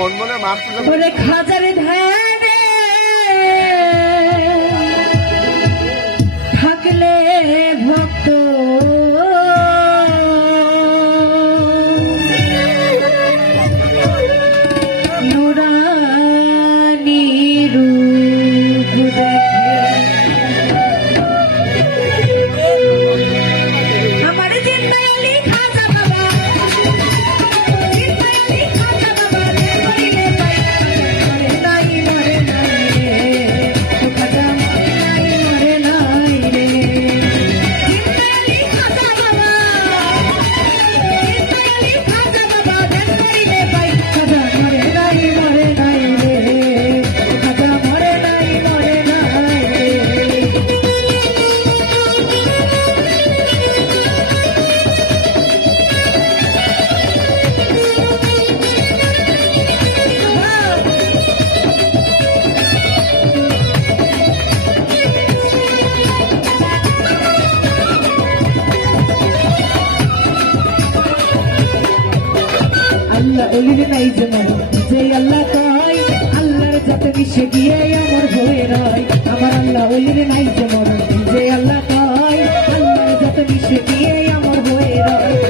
ওরে খাজারে ধ্যানে থাকলে ভক্ত নুরানি রূপ দেখে আমার জিন্দায়ালি খাজা বাবা অলিরে নাই যেমন যে আল্লাহ কয় আল্লাহর যাতে মিশে গিয়ে আমার হয়ে রয় আমার আল্লাহ অলিরে নাই যেমন যে আল্লাহ কয় আল্লাহর যাতে মিশে গিয়ে আমার হয়ে রয়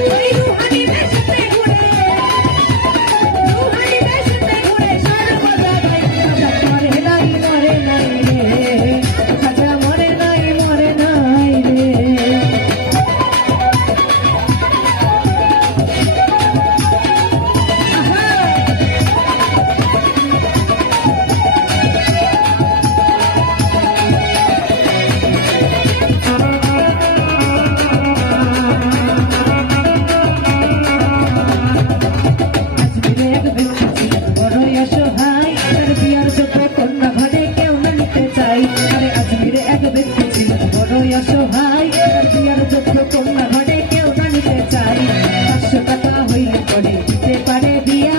অসহায় বিয়ার যত্ন কন্যা ঘরে কেউ না নিতে চাই 500 টাকা হইলে পরে দিতে পারে বিয়া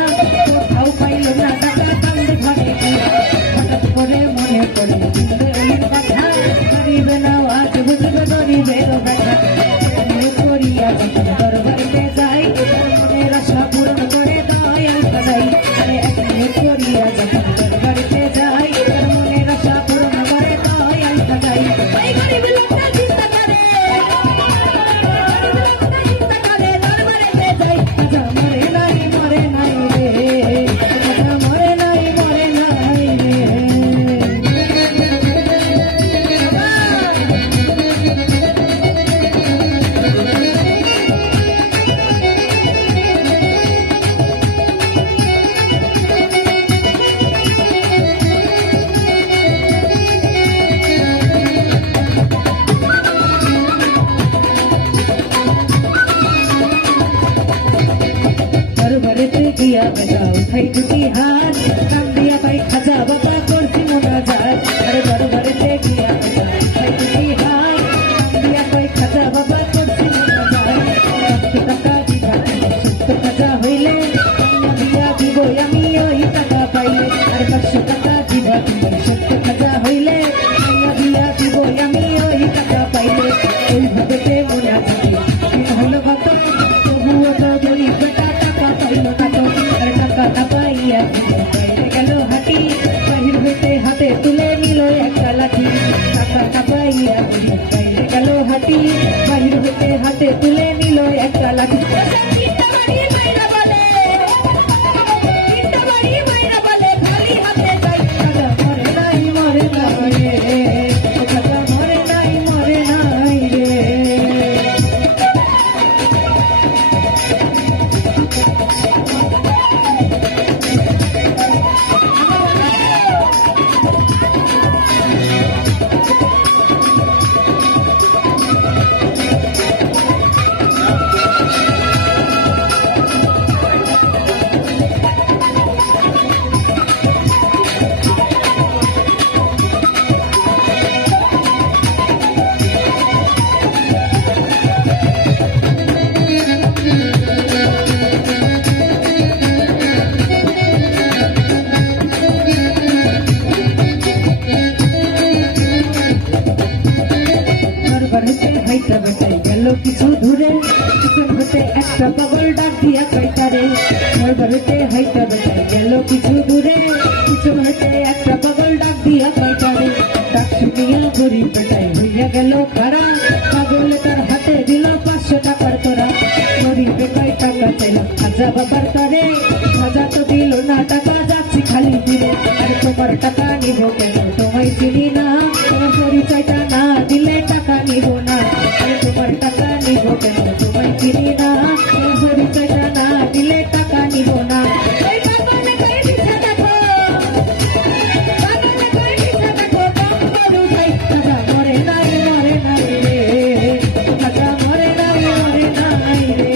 কোথাও পাইল না টাকা কান্দে ঘরে গিয়া হঠাৎ করে মনে পড়ে দিতে অলির কথা গরিবে নাও আজ বুঝবে গরিবের ব্যথা করিয়া যখন দরবারিতে যাই মনের আশা পূরণ করে দয়াল খোদাই এক করিয়া যখন দরবারিতে যাই মনের আশা পূরণ করে দয়াল খোদাই গরিব লোকটা চিন্তা করে মরে নাই রে মরে নাই রে দিয়া বেলা উঠাই দুটি হাত কান দিয়া পাই খাজা বাবা করছি মোনাজাত আরে দরবারেতে গিয়া বেলা উঠাই দুটি হাত কান দিয়া পাই খাজা বাবা করছি মোনাজাত 500 টাকা দিবা 70 খাজা হইলে দিয়া দিব আমি ওই টাকা পাইলে আরে 500 টাকা দিবা 70 খাজা হইলে দিয়া দিব আমি ওই টাকা পাইলে ওই ভাবেতে মোনাজাত হলো কত তবুও তো গরিব বেটা টাকা পাইল কত টাকা পাইয়া গেল হাতি বাহির হইতে হাতে তুলে নিল একটা লাঠি টাকা পাইয়া গেল হাতি বাহির হইতে হাতে তুলে নিল একটা লাঠি কিছু দূরে পিছন হতে একটা পাগল ডাক দিয়া কইতারে হইতে হাইটা বেটায় গেল কিছু দূরে, পিছন হইতে একটা পাগল ডাক দিয়া পাইটারে, ডাক শুনিয়া গরিব বেটায় হইয়া গেল খাড়া, পাগলে তার হাতে দিল 500 টাকার তোরা, গরিব বেটায় টাকা চাইল খাজা বাবার তারে, খাজা তো দিল না টাকা, যাচ্ছি খালি দিলে, আরে তোমার টাকা নিব কেন তোমায় চিনি না, তোমার পরিচয়টা না দিলে টাকা নিব না, আরে তোমার টাকা নিব কেন তোমায় চিনি না, তোমার পরিচয়টা না দিলে টাকা নিব না। এই পাগলে কই দিছে দেখো, পাগলে কই দিছে দেখো, বন্ধু ভাই খাজা মরে নাই রে, খাজা মরে নাই রে।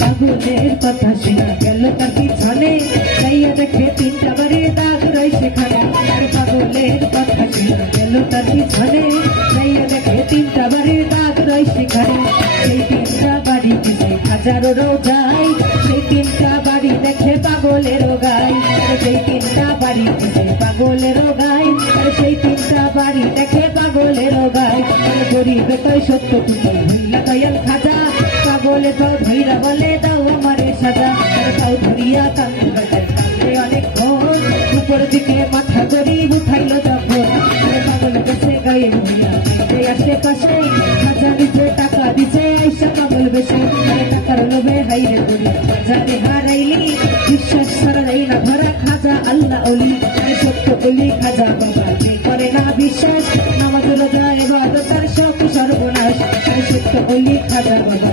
পাগলের কথা শোনা গেল তার পিছনে, যাইয়া দেখে 3টা বাড়ি দাগ রয় সেখানে, আর পাগলের কথা শোনা গেল তার পিছনে, যাইয়া দেখে 3টা বাড়ি দাগ রয় সেখানে, সেই 3টা বাড়ি দিছে হাজারোরও গাই, সেই 3টা বাড়ি দেখে পাগলেরও গাই, সেই 3টা বাড়ি দিছে পাগলেরও গাই, আর সেই 3টা বাড়ি দেখে পাগলেরও গাই, গরিব কই সত্য টুকু ভুল্লা দয়াল খাজা, পাগলে পাও ধৈরা বলে দাও আমারে সাজা, পাও ধরিয়া কান্দে বেটায় কান্দে অনেকক্ষণ, উপর দিকে মাথা করি উঠাইল যখন, পাগল গেছে গায়ে হইয়া কান্দে আশেপাশে, খাজা দিছে টাকা দিছে আইসা পাগল বেশে, টাকার লোভে হাইরে করি খাজারে হারাইলি, বিশ্বাস ছাড়াই না ধরা খাজা আল্লাহ অলি, সত্য বলি খাজা বাবা যে করে না বিশ্বাস, নামাজ রোজা ইবাদত তার সব সর্বনাশ, সত্য বলি খাজা বাবা।